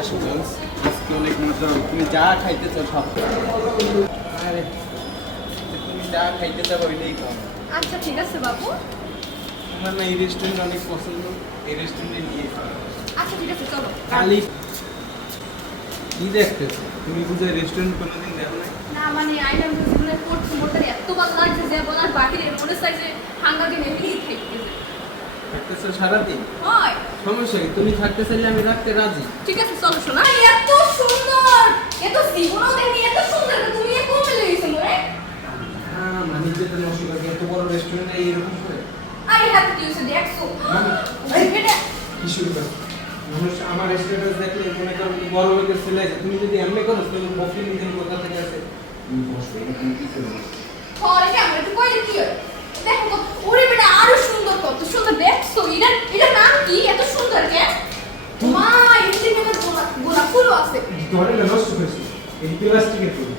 আসো আজকে অনেক মজা। তুমি যা খাইতে চাও সব আরে তুমি যা খাইতে চাও ওইটাই খাও। আচ্ছা ঠিক আছে বাবু। আমার না এই রেস্টুরেন্ট অনেক পছন্দ। এই রেস্টুরেন্টে নিয়ে আচ্ছা ঠিক আছে চলো। কালি কি দেখতেছো? তুমি বুঝে রেস্টুরেন্ট কোনোদিন দেখো না না মানে আইলাম জীবনের প্রথম মোটর এত ভালো লাগছে যে বলার বাকি নেই। মনে চাই যে হাঙ্গা দিন এমনি খেতে। থাকতেছো সারাদিন? হয়। সমস্যা কি? তুমি থাকতে চাইলে আমি রাখতে রাজি। ঠিক আছে চলো শোনা। এত সুন্দর! এত জীবনও দেখি এত সুন্দর তুমি এ কমে লেগেছে মনে হ্যাঁ মানে যেতে নষ্ট করে এত বড় রেস্টুরেন্টে এরকম করে? আরে হাতে কি হয়েছে দেখছ। কি শুরু করো। মানুষ আমার স্ট্যাটাস দেখলে মনে করো বড় লোকের ছেলে আছে। তুমি যদি এমনি করো তাহলে বকরি নিজের কোথা থেকে আছে তুমি বসো এটা তুমি কি করবে? পরে কি আমরা একটু কইলে কি হয়? দেখো ওরে বেটা আরও সুন্দর কত সুন্দর দেখছ। এটা এটা নাম কি? এত সুন্দর কে? মা এমনি নেমে গোলাপ গোলাপ ফুলও আছে। ধরে না নষ্ট করেছি এই প্লাস্টিকের ফুল।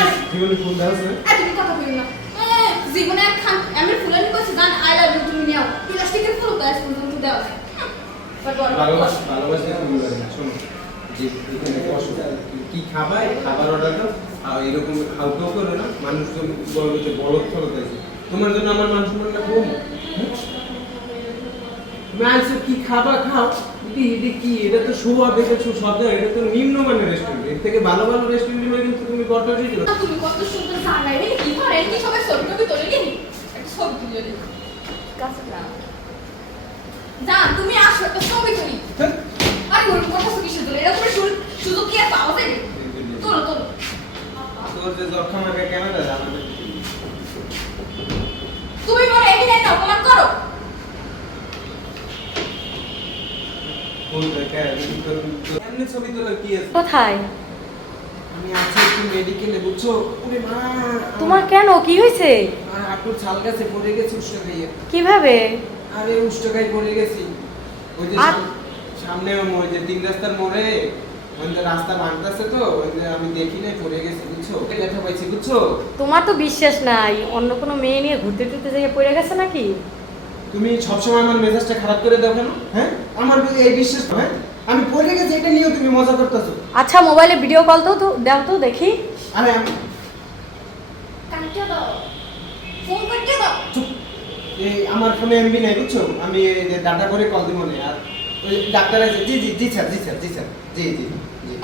আরে। জীবনে ফুল দাও আছে তুমি কথা বলি না। জীবনে এক খান আমি ফুলানি করছি জান আই লাভ ইউ তুমি নাও। প্লাস্টিকের ফুল তো আজ পর্যন্ত দেওয়া যায় ভালোবাসা ভালোবাসা তুমি বলে না শোনো। যে এখানে বসো কি খাবার খাবার অর্ডার দাও। আর এরকম হালকাও করে না মানুষ মানুষজন বলবে যে বলদ ফলদ আছে। তোমার জন্য আমার মানুষ মনটা কম তুমি আইসো কি খাবার খাও। এটি এটি কি? এটা তো শোয়া দেখেছ সব জায়গায়। এটা তো নিম্নমানের রেস্টুরেন্টের থেকে ভালো ভালো রেস্টুরেন্টে কিন্তু তুমি বর্তমান দিও তুমি কত সুন্দর জায়গায় রে কি করে? কি সবাই ছবি টবি তোলে নি একটা ছবি তুলে দে যা। তুমি আসো একটা ছবি তুলি। আরে ওর কথা সুখী শুধু এটা তোমার সুযোগ কি আর পাওয়া যায় তোলো তোলো। তোর যে যক্ষা মার্কা ক্যামেরা আমাদের তুমি বলে এখানে একটা অপমান করো ফুল দেখা এমনি ছবি তোলা কি আছে কোথায়? আমি আছি একটু মেডিকেলে বুঝছ? ওরে মা তোমার কেন? কি হয়েছে? আর ছাল গাছে পড়ে গেছে উষ্ণ খাইয়ে কীভাবে? আরে উষ্ণ খাই পড়ে গেছি। ওই যে সামনে ওই যে তিন রাস্তার মোড়ে ওই যে রাস্তা তো ওই যে আমি দেখি নাই পড়ে গেছি বুঝছ? পাইছি বুঝছ? তোমার তো বিশ্বাস নাই অন্য কোনো মেয়ে নিয়ে ঘুরতে টুরতে যাইয়ে পড়ে গেছে নাকি? তুমি সবসময় আমার মেজাজটা খারাপ করে দাও কেন? হ্যাঁ? আমার এই বিশ্বাস হ্যাঁ? আমি পড়ে গেছি এটা নিয়েও তুমি মজা করতেছো। আচ্ছা মোবাইলে ভিডিও কল তো তো- দাও তো দেখি। আরে আমি কাটতে দাও। ফোন করতে দাও। চুপ। এই আমার ফোনে এমবি নাই বুঝছ? আমি ডাটা করে কল দিব না আর ওই ডাক্তার আছে জি জি জি স্যার জি স্যার জি স্যার জি জি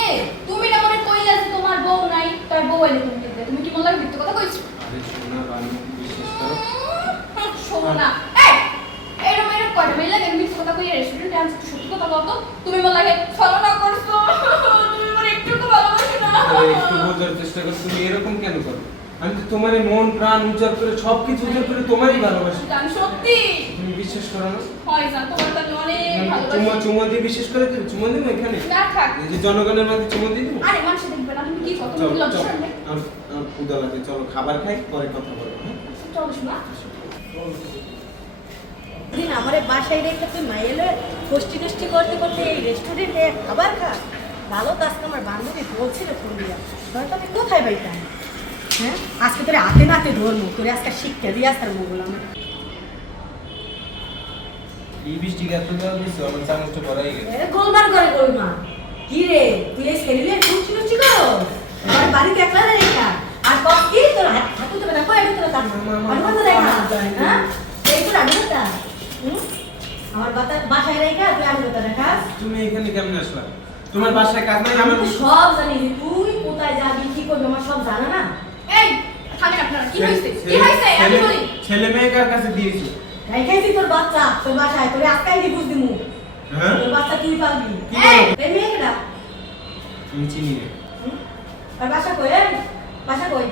এই তুমি না মনে কইলা যে তোমার বউ নাই তার বউ আইলে তুমি তুমি কি মনে লাগে মিথ্যে কথা কইছো? আরে শোনা বানি বিশ্বাস করো। শোনো না এই এরকম এরকম কয়টা মেয়ে লাগে মিথ্যে কথা কই রেস্টুরেন্টে আনছো একটু সত্যি কথা বলতো? তুমি মনে লাগে ফলো না করছ। তুমি মানে একটু ভালোবাসো না। আরে একটু বোঝার চেষ্টা করো। তুমি এরকম কেন করো? আমি তো তোমার এই মন প্রাণ উজাড় করে সব কিছু উজাড় করে তোমারই ভালোবাসি। জান সত্যি? তুমি বিশ্বাস করো না? হয় জান তোমার তো অনেক চুমা ভালোবাসি। চুমা দিয়ে বিশ্বাস করে দেবে চুমা দেবো এখানে? না থাক। এই যে জনগণের মাঝে চুমা দিয়ে দেবো? আরে মানুষ দেখবে না তুমি কি কথা তুমি? আমার আমার ক্ষুধা লাগে চলো খাবার খাই পরে কথা বলব হ্যাঁ? চলো শোনা। বাসায় রেখে তুই মাইলে কষ্টি কষ্টি করতে করতে এই রেস্টুরেন্টে খাবার খা ভালো তো আজকে আমার বান্ধবী বলছিল ফোন দিয়া নয়তো আমি কোথায় পাইতাম হ্যাঁ আজকে তোরে হাতে নাতে ধরবো তোরে আজকে শিক্ষা দিয়ে আসার মোগল আমার এই বৃষ্টি আমার চামচটা ভরাই গেছে গোলমাল করে গোলমা কি রে তুই এই সেলিমের কুচি কুচি করো আমার বাড়িতে একলা রেখা আর কত কি তোর হাত হাতে তো না কই আমি তোর তো দেখা হ্যাঁ এই তোর আমি তো হুম আমার বাতা বাসায় রেখা তুই আমি তো দেখা তুমি এখানে কেমন আসলা? তোমার বাসায় কাজ নাই আমি আমার সব জানি তুই কোথায় যাবি কি করবি আমার সব জানা না। এই থামেন আপনারা কি হয়েছে কি হয়েছে আমি বলি ছেলে মেয়ে কার কাছে দিয়েছি? রেখাইছি তোর বাচ্চা তোর বাসায় তোর আজকাই দি বুঝ দিমু। হ্যাঁ? তোর বাচ্চা তুই পাবি? কি এই? এই মেয়েটা তুমি চিনি না আর বাসা কই বাসা কই?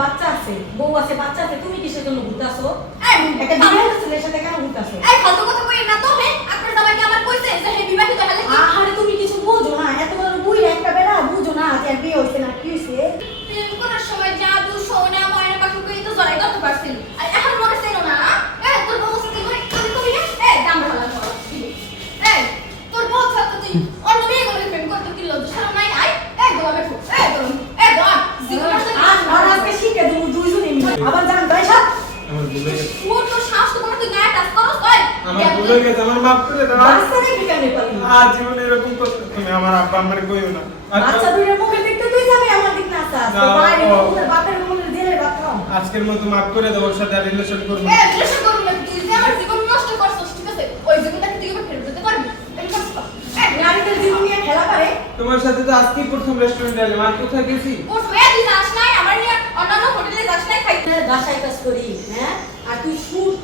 বাচ্চা আছে। বউ আছে বাচ্চা আছে। তুমি কিসের জন্য ঘুরতাছো একটা বিবাহিত ছেলের সাথে কেন ঘুরতাছো এই, ফালতু কথা কইেন না তো, হ্যাঁ? আপনার জামাইকে আমার কইছে যে হে বিবাহিত হলে কি? আহারে তুমি কিছু বুঝো না এত বড় বুই একটা বেড়া বুঝো না যে বিয়ে হইছে না কি হইছে প্রেম করার সময় জাদু, সোনা, ময়না পাখি কই তো জড়াই করতে পারছিলি। আর এখন মনে ছিল না, এই, তোর বউ সাথে করে কাজে করবি না? এই, দাম ভালো করো। ভুলে গেছে ওর তো শ্বাস তো মনে তুই গায়ে টাচ করস কই আমার ভুলে গেছে আমার মাফ করে দাও। আর জীবনে এরকম করতে তুমি আমার আব্বা আমার কইও না। মুখের তুই যাবি আমার দিক না আসাস বাইরে ও। বাপের মুখের দিলে বাপ আজকের মতো মাফ করে দাও ওর সাথে আর রিলেশন করব না। বিশেষ করবি না তুই যে আমার জীবন নষ্ট করছস ঠিক আছে? ওই জীবনটাকে তুই এবার ফেরত দিতে পারবি? এই কাজ কর এই নারীদের জীবন নিয়ে খেলা করে। তোমার সাথে তো আজকেই প্রথম রেস্টুরেন্টে এলাম। আর কোথায় গেছি? ও তুই যাস নাই? আমার নিয়ে অন্যান্য হোটেলে যাস নাই? খাই। বাসায় কাজ করি হ্যাঁ? আর তুই শুট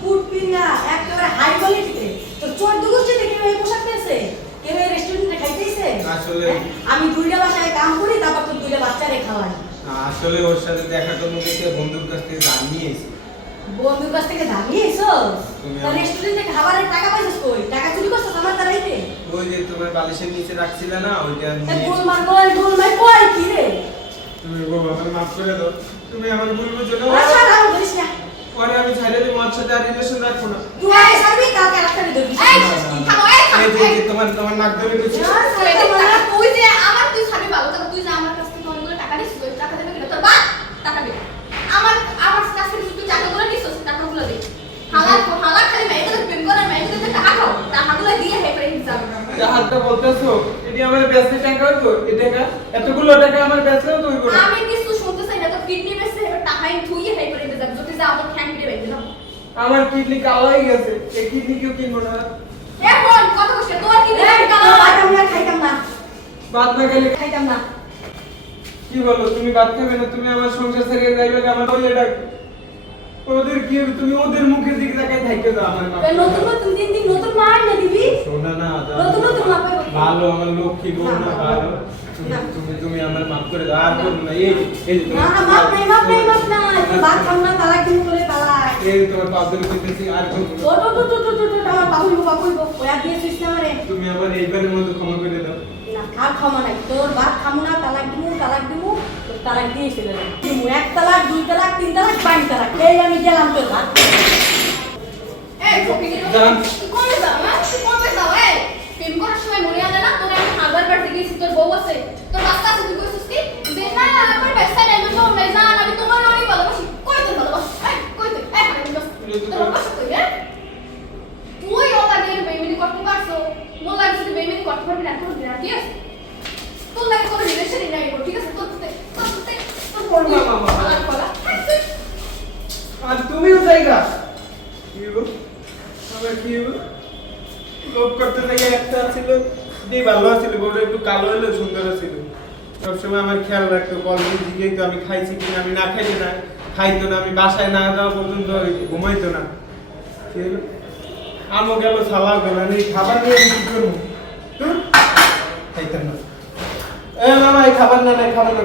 পিনা একেবারে হাই কোয়ালিটিতে তোর চোদ্দ গোষ্ঠীতে কেউ এই পোশাক পেয়েছে? কেউ এই রেস্টুরেন্টে খাইতেছে? আসলে আমি দুইটা বাসায় কাম করি তারপর তোর দুইটা বাচ্চারে খাওয়াই। আসলে ওর সাথে দেখা করব দেখে বন্ধুর কাছ থেকে জানিয়ে এসেছি বন্ধুর কাছ থেকে এসো তুমি রেস্টুরেন্টে খাবারের টাকা পাইছিস কই? টাকা চুরি করছ আমার দাঁড়াইতে ওই যে তোমার বালিশের নিচে রাখছিলে না ওইটা নিয়ে গোলমাল কই গোলমাল কই কি রে তুমি গো আমাকে মাফ করে দাও। তুমি আমার ভুল বুঝো না। আচ্ছা রাম করিস না। পরে আমি ছাড়ে দেবো ওর সাথে আর রিলেশন রাখব না। তুই আয় সারবি কালকে রাখতে ধরবি এই থামো এই থামো এই যে এই এই। তোমার তোমার নাক ধরে গেছে তুই তুই যে আমার তুই খাবি ভালো তুই যে আমার কাছ থেকে অনেকগুলো টাকা নিছিস ওই টাকা দেবে কিনা? তোর বাপ টাকা দেবে। আমার আমার কাছ থেকে তুই টাকাগুলো নিছিস টাকাগুলো দে। হালাল হালাল খালি মেয়েদের প্রেম করে মেয়েদের টাকা খাও। টাকাগুলো দিয়ে হে করে হিসাব। যে হাতটা বলতেছো এটি আমার বেচতে টাকা হইতো এ টাকা? এতগুলো টাকা আমার বেচলেও তো আমি কিছু শুনতে চাই না তো কিডনি বেসে এবার টাকাই থুইয়ে হে আমার দিয়ে বেঁধে দাও আমার কিডনি কালো হয়ে গেছে এই কিডনি কেউ কিনবো না। বল কত কষ্ট? তোর কিডনি কালো ভাত আমি আর খাইতাম না। বাদ না গেলে খাইতাম না। কি বলো তুমি বাদ খাবে না তুমি আমার সংসার থেকে যাইবে আমার বলে ডাক ওদের কি হবে? তুমি ওদের মুখের দিকে তাকাই থাকতে দাও আমার মা নতুন নতুন দিন দিন নতুন মা না দিবি শোনা না। নতুন নতুন মা। ভালো আমার লক্ষ্মী বোন না না, ভালো তুমি তুমি আমার মাফ করে দাও আর করব না এই এই যে না মাপ নেই মাপ নেই মাপ নাই তুই ভাত খাম না তালাক দিন করে তালাক এই তোমার পাপ ধরে কইতেছি আর না। তো তো তো তো তো তো আমার বাবুই বাবুই ওয়া দিয়ে সুইস না মারে তুমি আমার এইবারের মতো ক্ষমা করে দাও না আর ক্ষমা নাই। তোর ভাত খামু না তালাক দিমু তালাক দিমু তোর তালাক দিয়ে চলে দিমু এক তালাক দুই তালাক তিন তালাক পাঁচ তালাক। এই আমি গেলাম তোর ভাত তোর বউ আছে। তোর বাচ্চা আছে তুই কইছিস কি যে না আমার ব্যবসা নেই আমি তোর নাই জান আমি তোমার অনেক ভালোবাসি কই তোর ভালোবাসি এই কই তুই এই আমি বাস তোর ভালোবাসা কই রে তুই ওটা নিয়ে বেইমানি করতে পারছ মোর লাগে তুই বেইমানি করতে পারবি না তোর গ্যারান্টি আছে তোর লাগে কোনো রিলেশনই নাই গো, ঠিক আছে তোর সাথে তোর সাথে তোর করব না, মামা। কলা কলা হ্যাঁ, তুই আর তুমিও জায়গা কি হলো আমার কি হলো লোভ করতে জায়গা একটা ছিল দিয়ে ভালো ছিল বড় একটু কালো হলে সুন্দর ছিল সবসময় আমার খেয়াল রাখতো বল দিকেই তো আমি খাইছি কিনা, আমি না খাইলে না, খাইতো না, আমি বাসায় না যাওয়া পর্যন্ত ঘুমাইতো না। কি আমও গেল সালাও গেল আমি খাবার নিয়ে আমি কি করব? খাইতাম না। এ মামা, এই খাবার না নাই খাবার না